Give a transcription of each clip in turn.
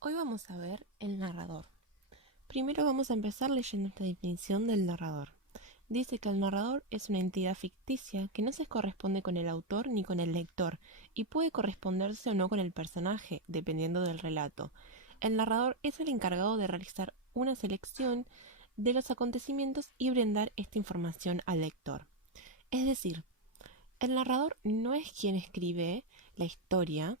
Hoy vamos a ver el narrador. Primero vamos a empezar leyendo esta definición del narrador. Dice que el narrador es una entidad ficticia que no se corresponde con el autor ni con el lector y puede corresponderse o no con el personaje, dependiendo del relato. El narrador es el encargado de realizar una selección de los acontecimientos y brindar esta información al lector. Es decir, el narrador no es quien escribe la historia,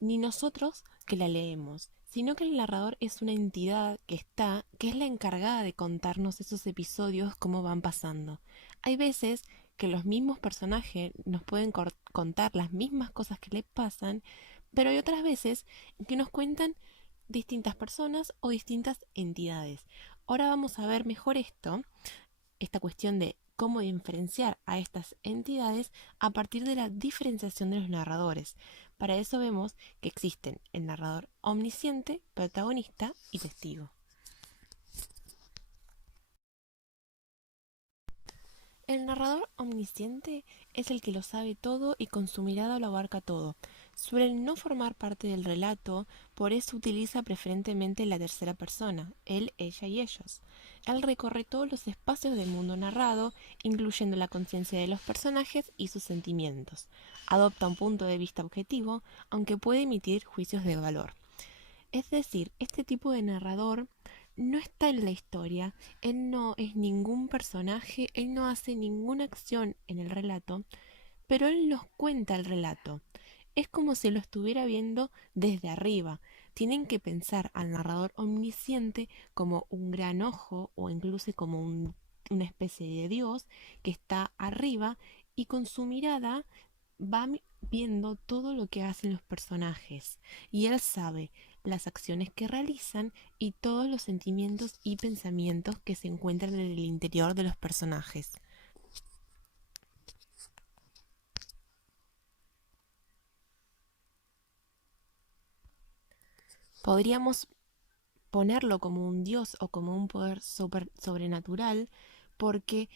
ni nosotros que la leemos, sino que el narrador es una entidad que es la encargada de contarnos esos episodios cómo van pasando. Hay veces que los mismos personajes nos pueden contar las mismas cosas que les pasan, pero hay otras veces que nos cuentan distintas personas o distintas entidades. Ahora vamos a ver mejor esta cuestión de cómo diferenciar a estas entidades a partir de la diferenciación de los narradores. Para eso vemos que existen el narrador omnisciente, protagonista y testigo. El narrador omnisciente es el que lo sabe todo y con su mirada lo abarca todo. Suele no formar parte del relato, por eso utiliza preferentemente la tercera persona, él, ella y ellos. Él recorre todos los espacios del mundo narrado, incluyendo la conciencia de los personajes y sus sentimientos. Adopta un punto de vista objetivo, aunque puede emitir juicios de valor. Es decir, este tipo de narrador no está en la historia, él no es ningún personaje, él no hace ninguna acción en el relato, pero él nos cuenta el relato. Es como si lo estuviera viendo desde arriba. Tienen que pensar al narrador omnisciente como un gran ojo o incluso como una especie de Dios que está arriba y con su mirada va viendo todo lo que hacen los personajes y él sabe las acciones que realizan y todos los sentimientos y pensamientos que se encuentran en el interior de los personajes. Podríamos ponerlo como un dios o como un poder sobrenatural porque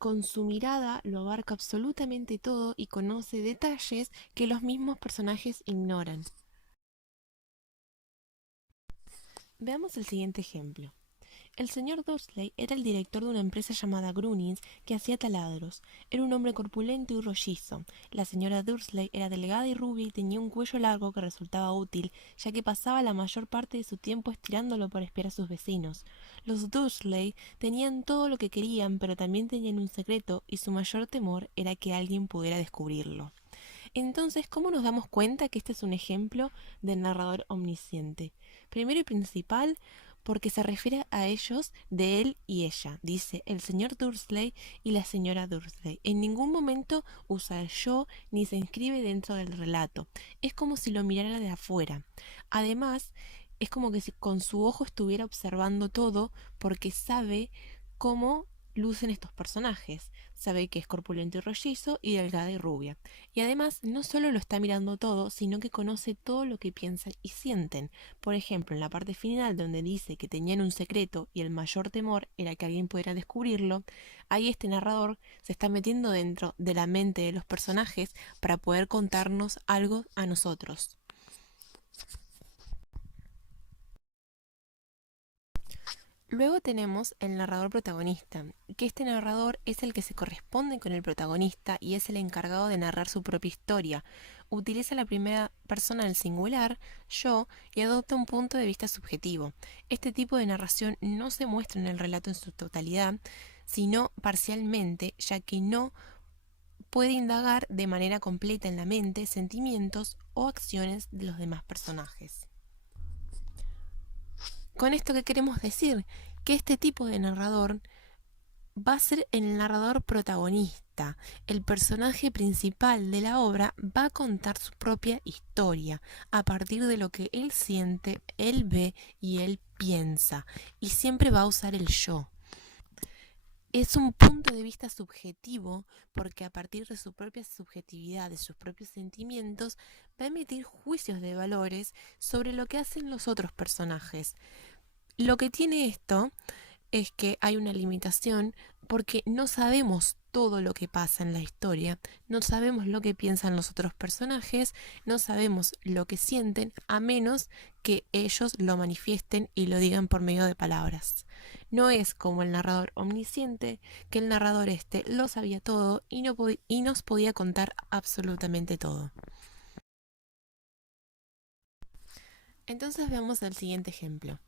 con su mirada lo abarca absolutamente todo y conoce detalles que los mismos personajes ignoran. Veamos el siguiente ejemplo. El señor Dursley era el director de una empresa llamada Grunnings que hacía taladros. Era un hombre corpulento y rollizo. La señora Dursley era delgada y rubia y tenía un cuello largo que resultaba útil, ya que pasaba la mayor parte de su tiempo estirándolo para espiar a sus vecinos. Los Dursley tenían todo lo que querían, pero también tenían un secreto, y su mayor temor era que alguien pudiera descubrirlo. Entonces, ¿cómo nos damos cuenta que este es un ejemplo del narrador omnisciente? Primero y principal, porque se refiere a ellos de él y ella. Dice el señor Dursley y la señora Dursley. En ningún momento usa el yo ni se inscribe dentro del relato. Es como si lo mirara de afuera. Además, es como que si con su ojo estuviera observando todo porque sabe cómo lucen estos personajes. Sabe que es corpulento y rollizo y delgada y rubia. Y además no solo lo está mirando todo, sino que conoce todo lo que piensan y sienten. Por ejemplo, en la parte final donde dice que tenían un secreto y el mayor temor era que alguien pudiera descubrirlo, ahí este narrador se está metiendo dentro de la mente de los personajes para poder contarnos algo a nosotros. Luego tenemos el narrador protagonista, que este narrador es el que se corresponde con el protagonista y es el encargado de narrar su propia historia. Utiliza la primera persona del singular, yo, y adopta un punto de vista subjetivo. Este tipo de narración no se muestra en el relato en su totalidad, sino parcialmente, ya que no puede indagar de manera completa en la mente sentimientos o acciones de los demás personajes. Con esto, ¿qué queremos decir? Que este tipo de narrador va a ser el narrador protagonista. El personaje principal de la obra va a contar su propia historia a partir de lo que él siente, él ve y él piensa. Y siempre va a usar el yo. Es un punto de vista subjetivo porque a partir de su propia subjetividad, de sus propios sentimientos, va a emitir juicios de valores sobre lo que hacen los otros personajes. Lo que tiene esto es que hay una limitación porque no sabemos todo lo que pasa en la historia, no sabemos lo que piensan los otros personajes, no sabemos lo que sienten, a menos que ellos lo manifiesten y lo digan por medio de palabras. No es como el narrador omnisciente, que el narrador lo sabía todo y, y nos podía contar absolutamente todo. Entonces veamos el siguiente ejemplo.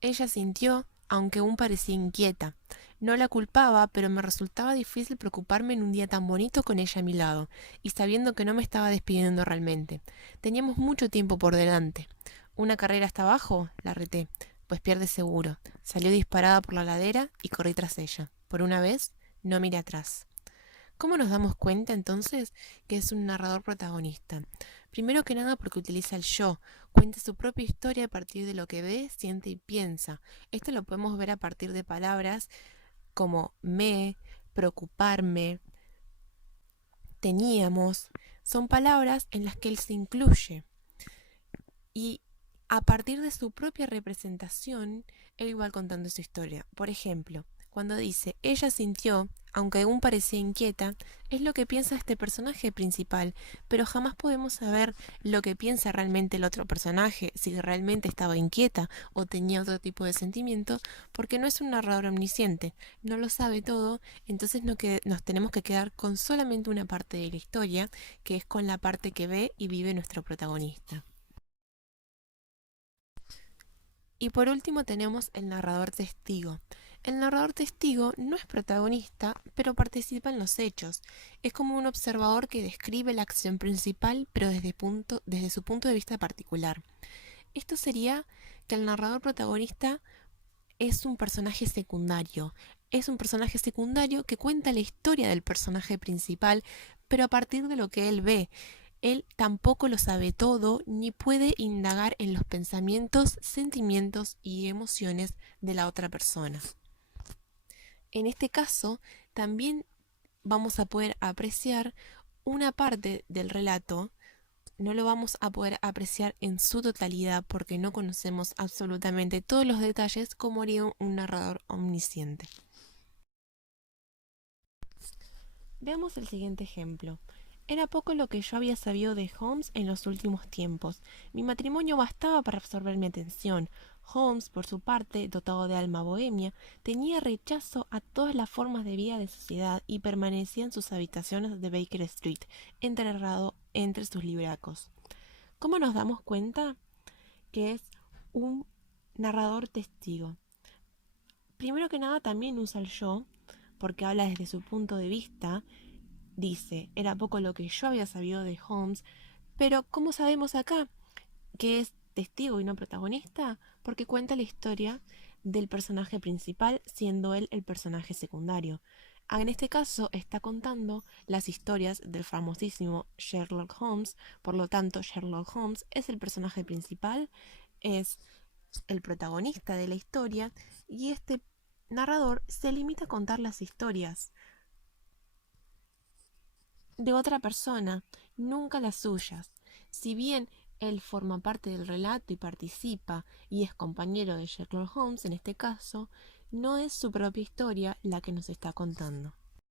Ella sintió, aunque aún parecía inquieta. No la culpaba, pero me resultaba difícil preocuparme en un día tan bonito con ella a mi lado, y sabiendo que no me estaba despidiendo realmente. Teníamos mucho tiempo por delante. ¿Una carrera hasta abajo? La reté. Pues pierde seguro. Salió disparada por la ladera y corrí tras ella. Por una vez, no miré atrás. ¿Cómo nos damos cuenta entonces que es un narrador protagonista? Primero que nada porque utiliza el yo, cuenta su propia historia a partir de lo que ve, siente y piensa. Esto lo podemos ver a partir de palabras como me, preocuparme, teníamos. Son palabras en las que él se incluye. Y a partir de su propia representación, él va contando su historia. Por ejemplo, cuando dice, ella sintió, aunque aún parecía inquieta, es lo que piensa este personaje principal, pero jamás podemos saber lo que piensa realmente el otro personaje, si realmente estaba inquieta o tenía otro tipo de sentimiento, porque no es un narrador omnisciente, no lo sabe todo, entonces nos tenemos que quedar con solamente una parte de la historia, que es con la parte que ve y vive nuestro protagonista. Y por último tenemos el narrador testigo. El narrador testigo no es protagonista, pero participa en los hechos. Es como un observador que describe la acción principal, pero desde su punto de vista particular. Esto sería que el narrador protagonista es un personaje secundario. Es un personaje secundario que cuenta la historia del personaje principal, pero a partir de lo que él ve. Él tampoco lo sabe todo ni puede indagar en los pensamientos, sentimientos y emociones de la otra persona. En este caso, también vamos a poder apreciar una parte del relato. No lo vamos a poder apreciar en su totalidad porque no conocemos absolutamente todos los detalles como haría un narrador omnisciente. Veamos el siguiente ejemplo. Era poco lo que yo había sabido de Holmes en los últimos tiempos. Mi matrimonio bastaba para absorber mi atención. Holmes, por su parte, dotado de alma bohemia, tenía rechazo a todas las formas de vida de sociedad y permanecía en sus habitaciones de Baker Street, enterrado entre sus libracos. ¿Cómo nos damos cuenta que es un narrador testigo? Primero que nada también usa el yo, porque habla desde su punto de vista. Dice, era poco lo que yo había sabido de Holmes, pero ¿cómo sabemos acá que es testigo y no protagonista? Porque cuenta la historia del personaje principal, siendo él el personaje secundario. En este caso está contando las historias del famosísimo Sherlock Holmes, por lo tanto Sherlock Holmes es el personaje principal, es el protagonista de la historia y este narrador se limita a contar las historias de otra persona, nunca las suyas. Si bien él forma parte del relato y participa y es compañero de Sherlock Holmes en este caso, no es su propia historia la que nos está contando.